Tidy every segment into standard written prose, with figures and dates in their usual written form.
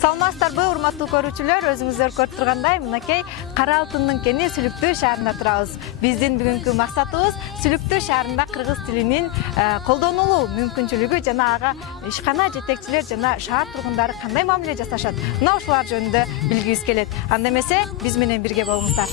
Салмастарбы, урматтуу көрүүчүлөр, өзүңүздөр көрүп тургандай, мынакей Кара Алтындын кени Сүлүктүү шаарында турабыз. Биздин бүгүнкү максатыбыз Сүлүктүү шаарында кыргыз тилинин колдонулуу мүмкүнчүлүгү жана ага ишкана жетекчилер жана шаар тургундары кандай мамиле жасашат. Мына ушулар жөнүндө билгибиз келет. Анда эмесе, биз менен бирге болуңуздар.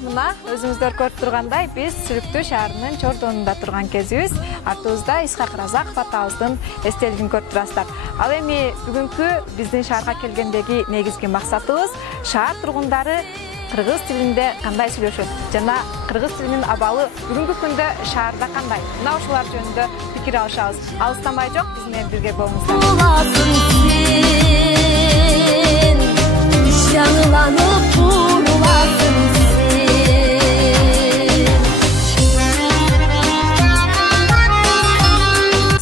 Мына өзүңүздөр көрүп тургандай, биз Сүлүктүү шаарынын чордонунда турган кезибиз. Артыбызда Исхак Разаков атабыздын эстелигин көрүп турасыздар. Ал эми бүгүнкү биздин шаарга келгендеги негизги максатыбыз шаар тургундары кыргыз тилинде кандай сүйлөшөт жана кыргыз тилинин абалы бүгүнкү күндө шаарда кандай. Мына ушулар жөнүндө пикир алышабыз. Алыстамай жок, биз менен бирге болуңуздар.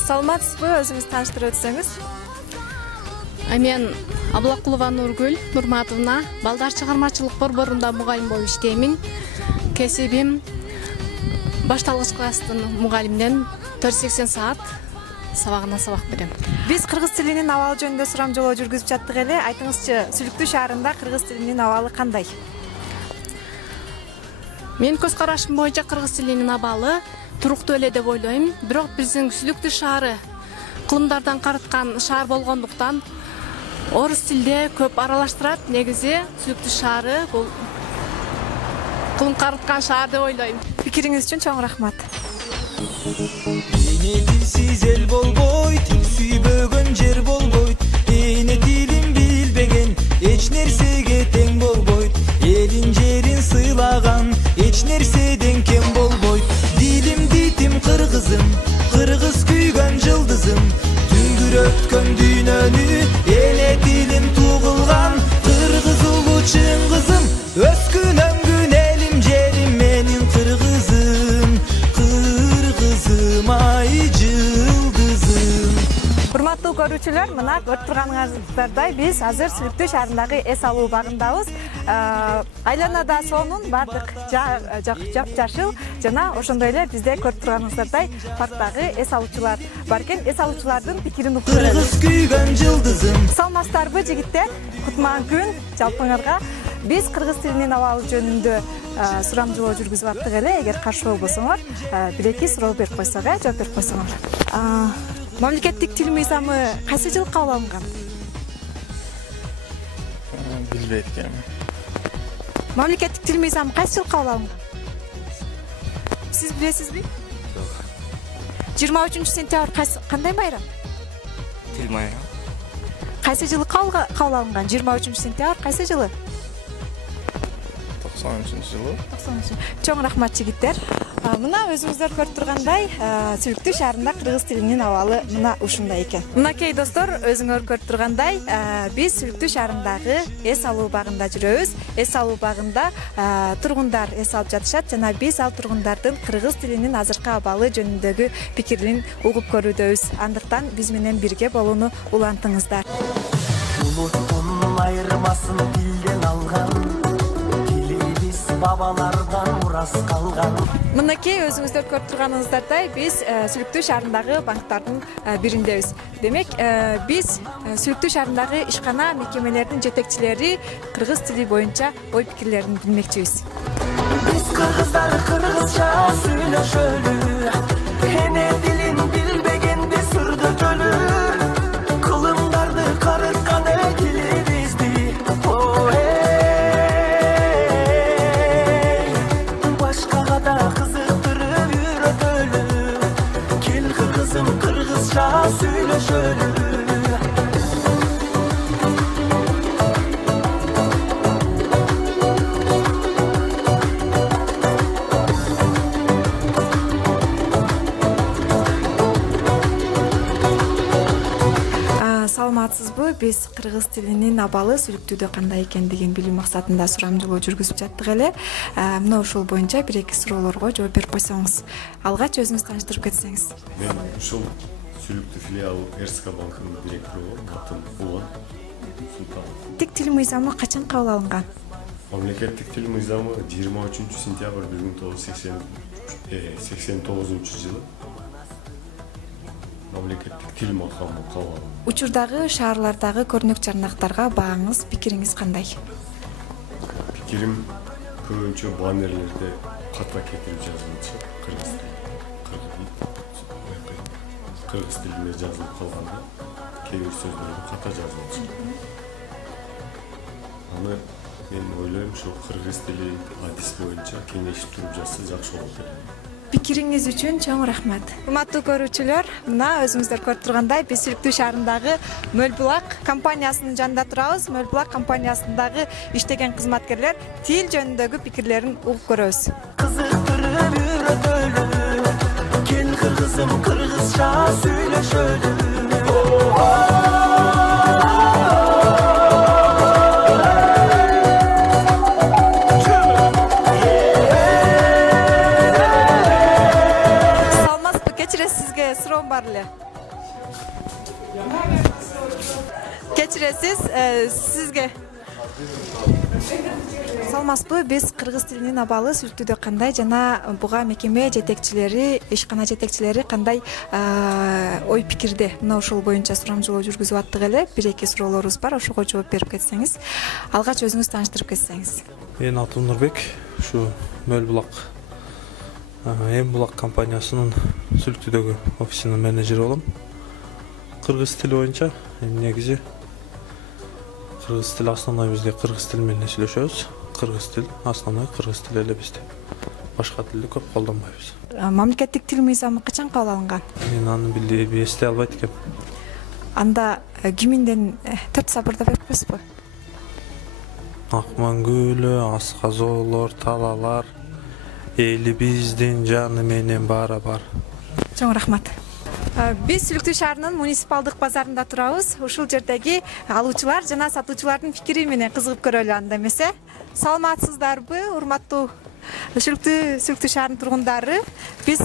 Саламатсызбы, өзүңүз тааныштырып өтсөңүз? Мен Аблакулова Нургүл Нурматовна, балдар чыгармачылык борборунда мугалим болуп иштеймин. Кесибим башталгыч класстын мугалимден 480 саат сабагына сабак берем. Биз кыргыз тилинин абалы жөнүндө сурам жолоо жүргүзүп жаттык эле. Айтыңызчы, Сүлүктүү шаарында кыргыз тилинин абалы кандай? Мен көз карашым боюнча кыргыз тилинин абалы туруктуу эле деп ойлойм. Бирок биздин Сүлүктүү шаары кылымдардан карыткан шаар болгондуктан орус тилде көп аралаштырат. Негизи Сүлүктүү шаары бул кылым карыткан шаар деп ойлойм. Пикириңиз үчүн чоң рахмат. Эне тилсиз эл болбойт, тил сүйбөгөн жер болбойт. Эне тилин билбеген эч нерсеге тең болбойт. Элин жерин сыйлаган эч нерседен кем болбойт. Дилим дитим кыргызым, кыргыз күйгөн жылдызым. Түнгүрөткөн дүйнөнү эне тилим тугулган кыргыз улуу чыңгызым. Өскүн өңгүн элим жерим менин кыргызым. Кыргызым ай жылдызым. Урматтуу көрүүчүлөр, мына көрүп турганыңыздардай биз азыр Сүлүктүү шаарындагы эс алуу багындабыз. Айланада сонун бардык жашыл жана ошондой эле бизде көрүп турганыңыздардай парктагы эс алуучулар бар экен. Эс алуучулардын пикирин угуп көрөлүз. Кыргыз күйгөн жылдызым. Саламатсыздарбы жигиттер? Кутман күн жалпыңарга. Биз кыргыз тилинин абалы жөнүндө сурам жолоо жүргүзүп аттык эле. Эгер каршы болбосоңор, бир-эки суроо берип койсок, жооп берип койсоңор. Мамлекеттик тил мыйзамы кайсы жылы кабыл алынган? Билбейт экенмин. Мамлекеттик тил мыйзамы кайсы жылы кабыл алынган? Сиз билесизби? Жок. 23 сентябрь кандай байрам? Тил майрам. Кайсы жылы кабыл алынган? 23 сентябрь кайсы жылы? 90-жылы. 90. Чоң рахмат жигиттер. Мына өзүңүздөр көрүп тургандай, Сүлүктүү шаарында кыргыз тилинин абалы мына ушундай экен. Мынакей достор, өзүңөр көрүп тургандай, биз Сүлүктүү шаарындагы эс алуу багында жүрөбүз. Эс алуу багында тургундар эс алып жатышат жана биз ал тургундардын кыргыз тилинин азыркы абалы жөнүндөгү пикирин угуп көрүүдөбүз. Андыктан биз менен бирге болууну улантыңыздар. Улуттун айырмасын тилден алган, тилибиз бабалардан арас калган. Мынакей өзүңүздөр көрүп турганыңыздардай биз Сүлүктүү шаарындагы банктардын биринdebiz. Демек, биз Сүлүктүү шаарындагы ишкана мекемелердин жетекчилери кыргыз тили боюнча ой пикирлерин билмекчибиз. Биз кыргыздар кыргызча сүйлөшөлү, эне дилин билбегенде сүрдөтөлү, кылымдарды карыткан тилибизди. Башкага да кызыктырып үйрөтөлү, кел кыргызым кыргызча сүйлөшөлү. Саламатсызбы? Биз кыргыз тилинин абалы Сүлүктүүдө кандай экендигин билүү максатында сурамжылоо жүргүзүп жаттык эле. Мына ушул боюнча бир-эки суроолорго жооп берип койсоңуз. Алгач өзүңүз тааныштырып кетсеңиз. Мен ушул Сүлүктүү филиалы РСК банкынын директору, атым Улан Султан. Тик тил мыйзамы качан кабыл алынган? Мамлекеттик тил мыйзамы 23 сентябрь 1989 жылы мамлекеттик тил макамы кабыл алынды. Учурдагы шаарлардагы көрнөк жарнактарга бааңыз, пикириңиз кандай? Пикирим көбүнчө баннерлерде ката кетирип жазылчу, кыргыз тилинде жазылып калганда кээ бир сөздөрдү ката жазылчу. Аны мен ойлойм, ошо кыргыз тили адис боюнча кеңешип туруп жазса жакшы болот деп. Пикириңиз үчүн чоң рахмат. Урматтуу көрүүчүлөр, мына өзүңүздөр көрүп тургандай биз Сүлүктүү шаарындагы Мөлбулак компаниясынын жанында турабыз. Мөлбулак компаниясындагы иштеген кызматкерлер тил жөнүндөгү пикирлерин угуп көрөбүз. Кызыктырып үйрөтөлү, кел кыргызым кыргызча сүйлөшөлү. Суроом бар эле. Кечиресиз, сизге. Саламатсызбы? Биз кыргыз тилинин абалы Сүлүктүүдө кандай жана буга мекеме жетекчилери, ишкана жетекчилери кандай ой пикирде? Мына ошол боюнча сурамжылоо жүргүзүп аттык эле. Бир-эки суроолорубуз бар, ошого жооп берип кетсеңиз. Алгач өзүңүз тааныштырып кетсеңиз. Мен атым Нурбек, ушу Мөлбулак Мбулак компаниясынын Сүлүктүүдөгү офисинин менеджери болом. Кыргыз тили боюнча негизи кыргыз тили основной бизде кыргыз тили менен сүйлөшөбүз. Кыргыз тил основной кыргыз тили эле бизде. Башка тилди көп колдонбойбуз. Мамлекеттик тил мыйзамы качан кабыл алынган? Мен аны эстей албайт экенм. Анда Гиминден 4 сабырда берипсизби? Акман гүлү, асказоолор, талалар, элибиздин жаны менен барабар. Чоң рахмат. Биз Сүлүктүү шаарынын муниципалдык базарында турабыз. Ушул жердеги алуучулар жана сатуучулардын пикири менен кызыгып көрөлү анда эмесе. Саламатсыздарбы, урматтуу Сүлүктүү шаарынын тургундары? Биз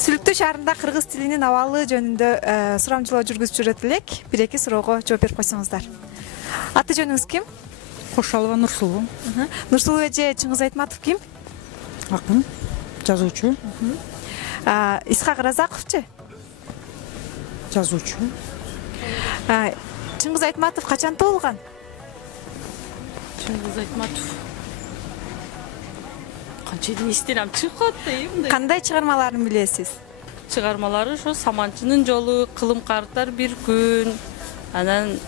Сүлүктүү шаарында кыргыз тилинин абалы жөнүндө сурамжылоо жүргүзүп жүрөт элек. Бир-эки суроого жооп берип койсоңуздар. Аты жөнүңүз ким? Кошалова Нурсулуу. Нурсулуу эже, Чыңгыз Айтматов ким? Акын, жазуучу. Исхак Разаковчу? Жазуучу. Чыңгыз Айтматов качан туулган? Чыңгыз Айтматов. Канча эстенем чыгып калды. Кандай чыгармаларын билесиз? Чыгармалары ошо Саманчынын жолу, Кылым карттар бир күн, анан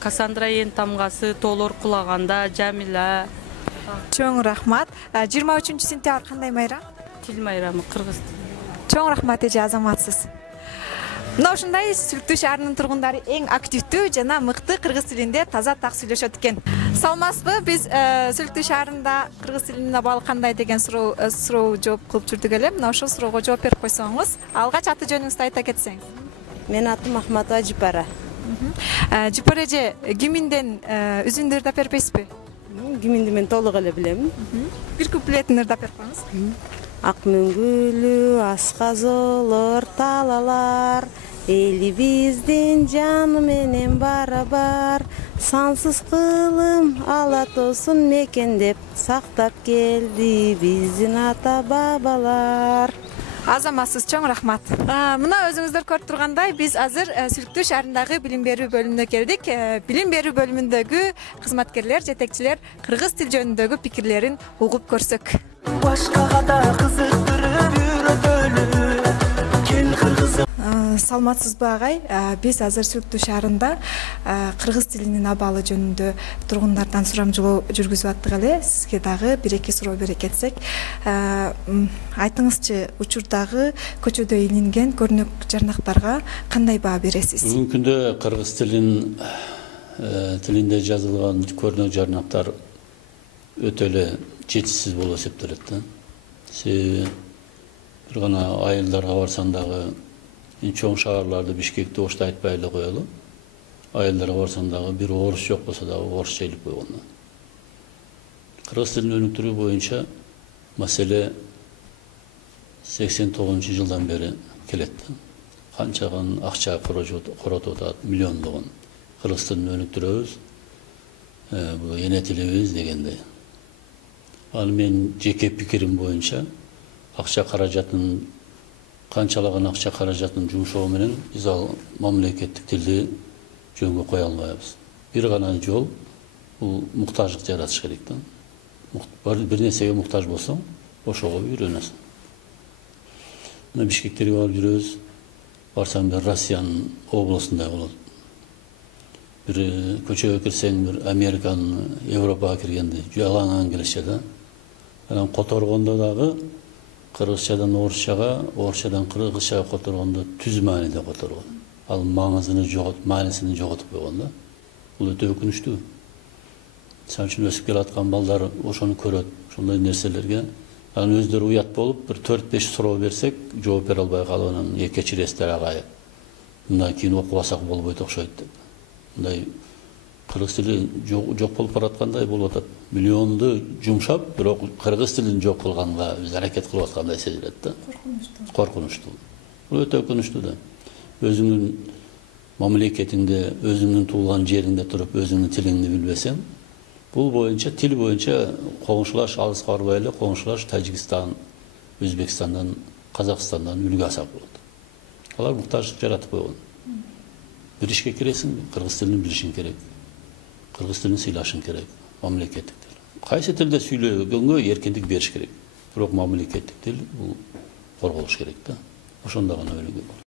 Кассандра эн тамгасы, Тоолор кулаганда, Жамила. Чоң рахмат. 23 сентябрь кандай майрам? Тил майрамы, кыргыз тили. Чоң рахмат эже, азаматсыз. Мына ушундай Сүлүктүү шаарынын тургундары эң активдүү жана мыкты кыргыз тилинде таза так сүйлөшөт экен. Саламатсызбы? Биз Сүлүктүү шаарында кыргыз тилинин абалы кандай деген суроо жооп кылып жүрдүк эле. Мына ошол суроого жооп берип койсоңуз, алгач аты жөнүңүздү айта кетсеңиз. Мен атым Ахматова Жипара. Жипара эже, Гиминден үзүндү ырдап бербейсизби? Гиминди мен толук эле билем. Бир куплетин ырдап берип коюңуз. Ак мөңгүлүү, асказоолор, талалар, элибиздин жаны менен барабар, Сансыз кылым ала тосын мекендеп сактап келди биздин ата бабалар. Азаматсыз чоң рахмат. Мына өзүңүздөр көрүп тургандай, биз азыр Сүлүктүү шаарындагы билим берүү бөлүмүнө келдик. Билим берүү бөлүмүндөгү кызматкерлер, жетекчилер кыргыз тил жөнүндөгү пикирлерин угуп көрсөк. Башкага да кызыктырып үйрөтөлү. Кел кыргызым. Саламатсызбы агай? Биз азыр Сүлүктүү шаарында кыргыз тилинин абалы жөнүндө тургундардан сурамжылоо жүргүзүп аттык эле. Сизге дагы 1-2 суроо бере кетсек. Айтыңызчы, учурдагы көчөдө илинген көрнөк жарнактарга кандай баа бересиз? Бүгүнкү күндө кыргыз тилинде жазылган көрнөк жарнактар өтө эле жетишсиз болуп эсептелет. Себеби бир гана айылдарга барсаң дагы чоң шаарларды Бишкекти Ошто айтпай эле коелу. Айылдарга барсаң дагы бир орус жок болсо дагы орусча илип койгон. Кыргыз тилин өнүктүрүү боюнча маселе 89 жылдан бери келет. Канчаган акча коротуп атат, миллиондогон. Кыргыз тилин өнүктүрөбүз, бул эне тилибиз дегендей. Ал мен жеке пикирим боюнча акча каражатын канчалаган акча каражатын жумшоо менен биз ал мамлекеттик тилди жөнгө кое албайбыз. Бир гана жол бул муктаждык жаратыш керек да. Бир нерсеге муктаж болсоң, ошого үйрөнөсүң. Мына Бишкектерге барып жүрөбүз. Барсаң бир Россиянын областында болот. Бир көчөгө кирсең, бир Американын, Европага киргенде жалаң англисче да. Анан которгондо дагы кыргызчадан орусчага, орусчадан кыргызчага которгондо түз мааниде которгон. Ал маанисин жоготуп койгон да. Бул өтө өкүнүчтүү. Сен үчүн өсүп келаткан балдар ошону көрөт, ошондой нерселерге. Анан өздөрү уят болуп, бир 4-5 суроо берсек, жооп бере албай калып, анан кечиресиздер агай. Мындан кийин окубасак болбойт окшойт деп. Мындай кыргыз тили жок болуп бараткандай болуп атат. Миллионду жумшап, бирок кыргыз тилин жок кылганга биз аракет кылып аткандай сезилет да. Коркунучтуу. Бул өтө өкүнүчтүү да. Өзүңдүн мамлекетиңде, өзүңдүн туулган жериңде туруп, өзүңдүн тилиңди билбесең, бул боюнча тил боюнча коңшулаш алыска барбай эле, коңшулаш Тажикстан, Өзбекстандан, Казакстандан үлгү алсак болот. Алар муктаждык жаратып койгон. Бир ишке киресиң, кыргыз тилин билишиң керек. Кыргыз тилин сыйлашың керек, мамлекеттик тил. Кайсы тилде сүйлөгөнгө эркиндик бериш керек. Бирок мамлекеттик тил бул корголуш керек да. Ошондо гана өнүгүү болот.